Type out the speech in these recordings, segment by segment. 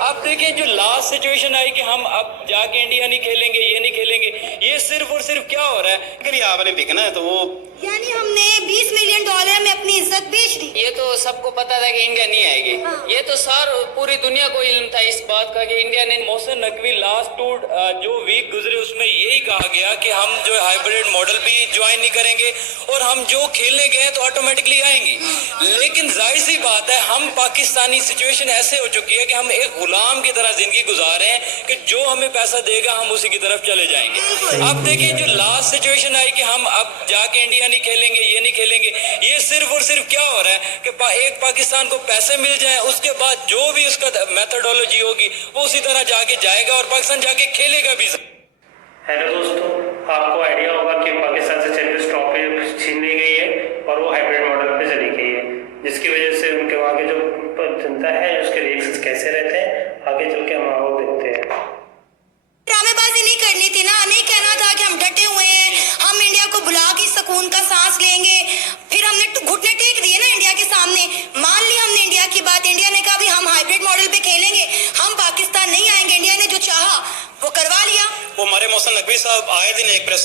आप देखिए जो लास्ट सिचुएशन आई कि हम अब जाके इंडिया नहीं खेलेंगे, ये नहीं खेलेंगे, ये सिर्फ और सिर्फ क्या हो रहा है कि आपने बिकना है तो वो यानी हमने $20 मिलियन में अपनी इज्जत बेच दी। ये तो सबको पता था कि इंडिया नहीं आएगी। ये तो पूरी दुनिया को इल्म था इस बात का कि इंडिया ने मोहसिन नकवी लास्ट टूर जो वीक गुजरे उसमें यही कहा गया कि हम जो हाइब्रिड मॉडल भी ज्वाइन नहीं करेंगे और हम जो खेलने गए तो ऑटोमेटिकली आएंगे। लेकिन जाहिर सी बात है हम पाकिस्तानी सिचुएशन ऐसे हो चुकी है कि हम एक गुलाम की तरह जिंदगी गुजार रहे हैं कि जो हमें पैसा देगा हम उसी की तरफ चले जाएंगे। अब देखिए जो लास्ट सिचुएशन आई कि हम अब जाके इंडिया नहीं खेलेंगे, ये नहीं खेलेंगे, ये सिर्फ और सिर्फ क्या हो रहा है कि एक पाकिस्तान को पैसे मिल जाए उसके बाद जो भी उसका मेथोडोलॉजी होगी वो उसी तरह जाके जाएगा और पाकिस्तान जाके खेलेगा भी। हेलो दोस्तों, आपको आइडिया होगा कि पाकिस्तान से चैंपियंस ट्रॉफी छीन ली गई है और वो हाइब्रिड मॉडल पे चली गई है, जिसकी वजह से उनके वहाँ के जो जनता है उसके रिएक्शंस कैसे रहते हैं आगे चल के हम आपको देखते हैं। ड्रामेबाजी नहीं करनी थी ना, नहीं कहना था कि हम डटे हुए हैं, हम इंडिया को बुला के सुकून का सांस लेंगे। फिर हमने घुटने टेक दिए ना इंडिया के सामने, मान ली हमने इंडिया की बात। इंडिया ने कहा भी हम हाइब्रिड मॉडल पे खेलेंगे, हम पाकिस्तान नहीं आएंगे। इंडिया ने जो चाहा वो करवा लिया। वो हमारे मोहसिन नकवी साहब आए दिन एक प्रेस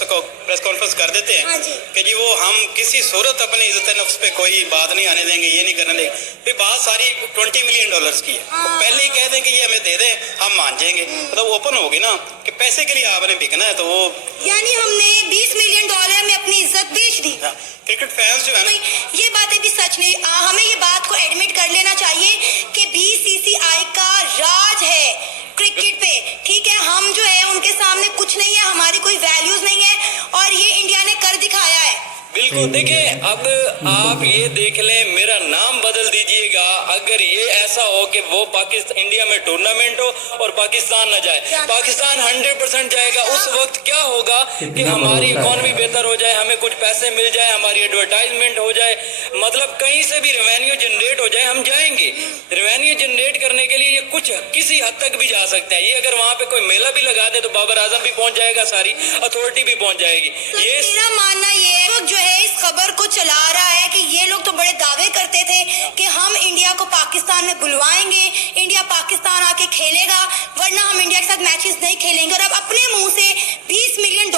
कॉन्फ्रेंस कर देते हैं कि जी वो हम किसी सूरत अपनी इज्जत नफ्स पे कोई बात नहीं आने देंगे, ये नहीं करने देंगे। फिर बात सारी $20 मिलियन की है। पहले ही कह दें कि ये हमें दे दें, हम मान जाएंगे। मतलब ओपन होगी ना कि पैसे के लिए आपने बिकना है तो वो यानी हमने $20 मिलियन में अपनी इज्जत बेच दी। क्रिकेट फैंस जो है ना, ये बातें भी सच नहीं। हमें ये बात को एडमिट कर लेना चाहिए कि BCCI का राज है क्रिकेट पे, ठीक है। हम जो है उनके सामने कुछ नहीं है, हमारी कोई वैल्यूज नहीं है और ये इंडिया ने कर दिखाया है। बिल्कुल। देखिए अब आप ये देख लें, मेरा नाम बदल दीजिएगा अगर ये ऐसा हो कि वो पाकिस्तान इंडिया में टूर्नामेंट हो और पाकिस्तान न जाए। पाकिस्तान 100% जाएगा। उस वक्त क्या होगा कि हमारी इकोनॉमी बेहतर हो जाए, हमें कुछ पैसे मिल जाए, हमारी एडवर्टाइजमेंट हो जाए, मतलब कहीं से भी रेवेन्यू जनरेट हो जाए, हम जाएंगे। रेवेन्यू जनरेट करने के लिए ये कुछ किसी हद तक भी जा सकता है। ये अगर वहाँ पे कोई मेला भी लगा दे तो बाबर आजम भी पहुंच जाएगा, सारी अथॉरिटी भी पहुंच जाएगी। तो ये मेरा मानना ये है जो है इस खबर को चला रहा है कि ये लोग तो बड़े दावे करते थे कि हम इंडिया को पाकिस्तान में बुलवाएंगे, इंडिया पाकिस्तान आके खेलेगा, वरना हम इंडिया के साथ मैचेस नहीं खेलेंगे। और अब अपने मुंह से $20 मिलियन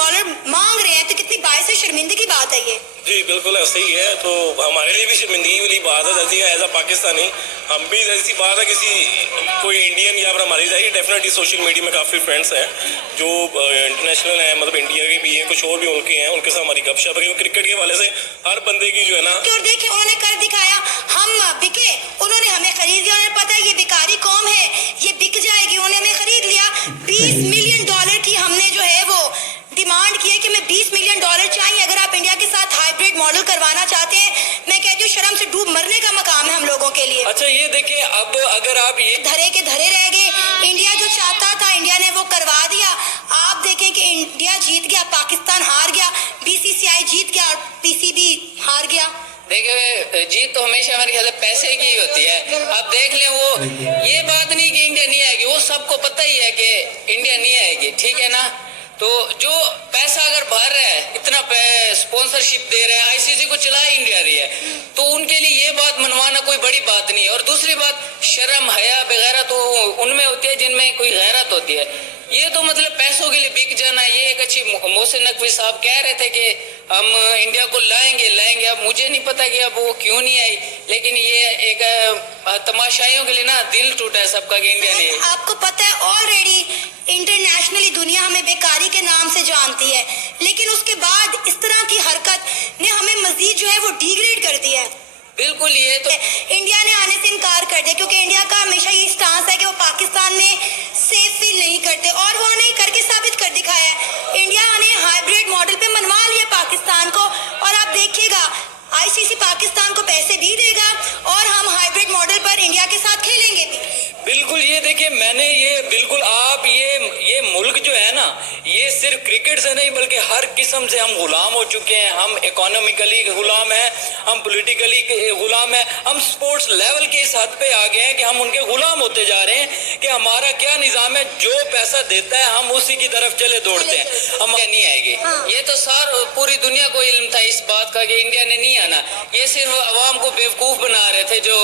मांग रहे हैं, तो कितनी बाइस शर्मिंदगी बात है ये। जी बिल्कुल ऐसे ही है। तो हमारे लिए भी शर्मिंदगी वाली बात है, जैसी एज अ पाकिस्तानी हम भी जैसी बात है किसी कोई इंडियन या फिर हमारी जाएगी। डेफिनेटली सोशल मीडिया में काफ़ी फ्रेंड्स हैं जो इंटरनेशनल हैं, मतलब इंडिया के भी हैं, कुछ और भी उनके हैं, उनके साथ हमारी गपशप है। क्रिकेट के हवाले से हर बंदे की जो है ना, और देखिए उन्होंने कर दिखाया, हम बिके, उन्होंने हमें खरीद लिया। उन्हें पता है ये बेकारी कौम है, ये बिक जाएगी, उन्होंने हमें खरीद लिया। $20 मिलियन की हमने जो है वो डिमांड की है कि हमें $20 मिलियन चाहिए अगर आप इंडिया के साथ हाइब्रिड मॉडल करवाना चाहते हैं। मैं कहती हूँ शर्म से डूब मरने का मकाम है हम लोगों के लिए। अच्छा ये देखिए अब अगर आप ये धरे के धरे रह गए। इंडिया जो चाहता था इंडिया ने वो करवा दिया। आप देखें कि इंडिया जीत गया, पाकिस्तान हार गया, BCCI जीत गया और PCB हार गया। देखिए जीत तो हमेशा हमारे ख्याल से पैसे की होती है। आप देख लें वो ये बात नहीं कि इंडिया नहीं आएगी, वो सबको पता ही है कि इंडिया नहीं आएगी, ठीक है ना। तो जो पैसा अगर भर रहा है, इतना स्पॉन्सरशिप दे रहे हैं, ICC को चला इंडिया रही है, तो उनके लिए ये बात मनवाना कोई बड़ी बात नहीं है। और दूसरी बात, शर्म हया वगैरह तो उनमें होती है जिनमें कोई गैरत होती है। ये तो मतलब पैसों के लिए बिक जाना। ये एक अच्छी मोहसिन नकवी साहब कह रहे थे कि हम इंडिया को लाएंगे। अब मुझे नहीं पता कि अब वो क्यों नहीं आई, लेकिन ये एक तमाशाइयों के लिए ना दिल टूटा है सबका कि इंडिया नहीं। आपको पता है ऑलरेडी इंटरनेशनली दुनिया हमें बेकारी के नाम से जानती है, लेकिन उसके बाद इस तरह की हरकत ने हमें मजीद जो है वो डिग्रेड कर दिया है। बिल्कुल ये तो इंडिया ने आने से इनकार कर दिया, क्योंकि इंडिया का हमेशा ये स्टांस है कि वो पाकिस्तान में सेफ फील नहीं करते, और वो नहीं करके साबित कर दिखाया है। इंडिया ने हाइब्रिड मॉडल पे मनवा लिया पाकिस्तान को, और आप देखिएगा ICC पाकिस्तान को पैसे भी देगा और हम हाइब्रिड मॉडल पर इंडिया के साथ खेलेंगे भी। बिल्कुल। ये देखिए मैंने ये बिल्कुल आप ये मुल्क जो है ना, ये सिर्फ क्रिकेट से नहीं बल्कि हर किस्म से हम गुलाम हो चुके हैं। हम इकोनॉमिकली गुलाम हैं, हम पॉलिटिकली गुलाम हैं, हम स्पोर्ट्स लेवल के इस हद पे आ गए हैं कि हम उनके गुलाम होते जा रहे हैं कि हमारा क्या निज़ाम है, जो पैसा देता है हम उसी की तरफ चले दौड़ते हैं। हम नहीं आएगी। ये तो पूरी दुनिया को इल्म था इस बात का कि इंडिया ने नहीं आना। ये सिर्फ अवाम को बेवकूफ बना रहे थे जो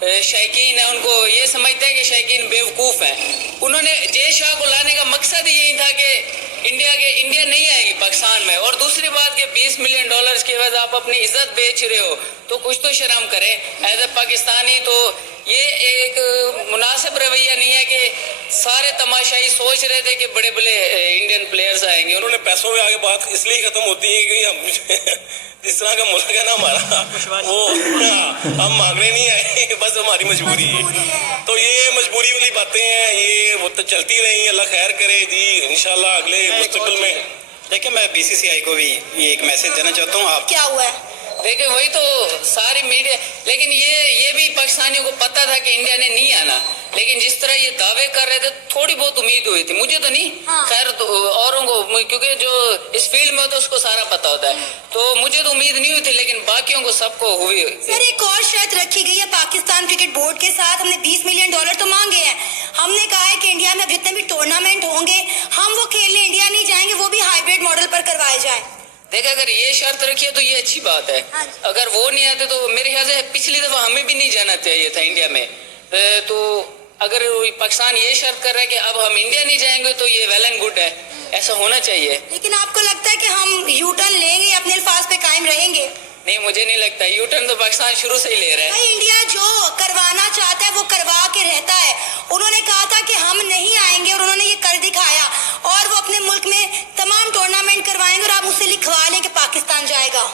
शायकीन है उनको ये समझते हैं कि शायकीन बेवकूफ़ हैं। उन्होंने जय शाह को लाने का मकसद ही यही था कि इंडिया नहीं आएगी पाकिस्तान में। और दूसरी बात कि 20 मिलियन डॉलर्स की वजह आप अपनी इज्जत बेच रहे हो तो कुछ तो शर्म करें एज ए पाकिस्तानी। तो ये एक मुनासिब रवैया नहीं है कि सारे तमाशाई सोच रहे थे कि बड़े बड़े इंडियन प्लेयर्स आएंगे। उन्होंने पैसों में आगे बात इसलिए खत्म होती है कि हम जिस तरह का मुल्क है ना हमारा, वो हम मांगने नहीं आए, बस हमारी मजबूरी है। तो ये मजबूरी वाली बातें हैं, ये वो तो चलती रही, अल्लाह खैर करे जी। इंशाल्लाह अगले मुस्तकबिल में देखिए, मैं बीसीसीआई को भी ये एक मैसेज देना चाहता हूँ। आप क्या हुआ है? देखिए वही तो सारी मीडिया, लेकिन ये भी पाकिस्तानियों को पता था कि इंडिया ने नहीं आना, लेकिन जिस तरह ये दावे कर रहे थे थोड़ी बहुत उम्मीद हुई थी, मुझे तो नहीं, खैर तो औरों को, क्योंकि जो इस फील्ड में होता है उसको सारा पता होता है, तो मुझे तो उम्मीद नहीं हुई थी, लेकिन बाकियों को सबको हुई। सर एक और शर्त रखी गई है पाकिस्तान क्रिकेट बोर्ड के साथ, हमने 20 मिलियन डॉलर तो मांगे हैं। हमने कहा है कि इंडिया में अब जितने भी टूर्नामेंट होंगे हम वो खेलने इंडिया नहीं जाएंगे, वो भी हाइब्रिड मॉडल पर करवाए जाए। देखिए अगर ये शर्त रखी है तो ये अच्छी बात है। अगर वो नहीं आते तो मेरे ख्याल से पिछली दफा हमें भी नहीं जाना चाहिए था इंडिया में। तो अगर पाकिस्तान ये शर्त कर रहा है कि अब हम इंडिया नहीं जाएंगे तो ये वेल एंड गुड है, ऐसा होना चाहिए। लेकिन आपको लगता है कि हम यू टर्न लेंगे, अपने अल्फाज पे कायम रहेंगे? नहीं, मुझे नहीं लगता। यू टर्न तो पाकिस्तान शुरू से ही ले रहा है। भाई इंडिया जो करवाना चाहता है वो करवा के रहता है। उन्होंने कहा था कि हम नहीं आएंगे और उन्होंने ये कर दिखाया, और वो अपने मुल्क में तमाम टूर्नामेंट करवाएंगे और आप मुझसे लिखवा लें कि पाकिस्तान जाएगा।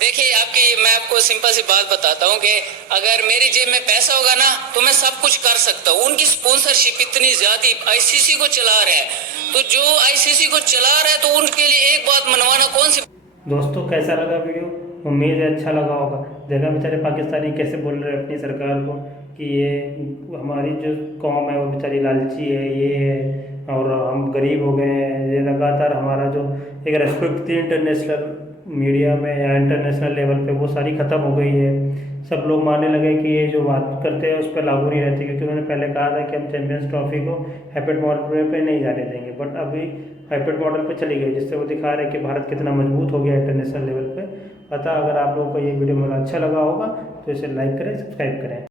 देखिए मैं आपको सिंपल सी बात बताता हूँ कि अगर मेरी जेब में पैसा होगा ना तो मैं सब कुछ कर सकता हूँ। उनकी स्पॉन्सरशिप इतनी ज्यादा, आईसीसी को चला रहे हैं, तो जो आईसीसी को चला रहा है तो उनके लिए एक बात मनवाना कौन सी। दोस्तों कैसा लगा वीडियो? उम्मीद है अच्छा लगा होगा। देखा बेचारे पाकिस्तानी कैसे बोल रहे हैं अपनी सरकार को कि ये हमारी जो कौम है वो बेचारी लालची है, ये है, और हम गरीब हो गए हैं। ये लगातार हमारा जो एक रेस्पेक्ट थी इंटरनेशनल मीडिया में या इंटरनेशनल लेवल पे वो सारी ख़त्म हो गई है। सब लोग मानने लगे कि ये जो बात करते हैं उस पर लागू नहीं रहती, क्योंकि उन्होंने पहले कहा था कि हम चैंपियंस ट्रॉफी को हाइब्रिड मॉडल पे नहीं जाने देंगे, बट अभी हाइब्रिड मॉडल पे चली गई, जिससे वो दिखा रहे हैं कि भारत कितना मजबूत हो गया इंटरनेशनल लेवल पे। अतः अगर आप लोगों को ये वीडियो मेरा अच्छा लगा होगा तो इसे लाइक करें, सब्सक्राइब करें।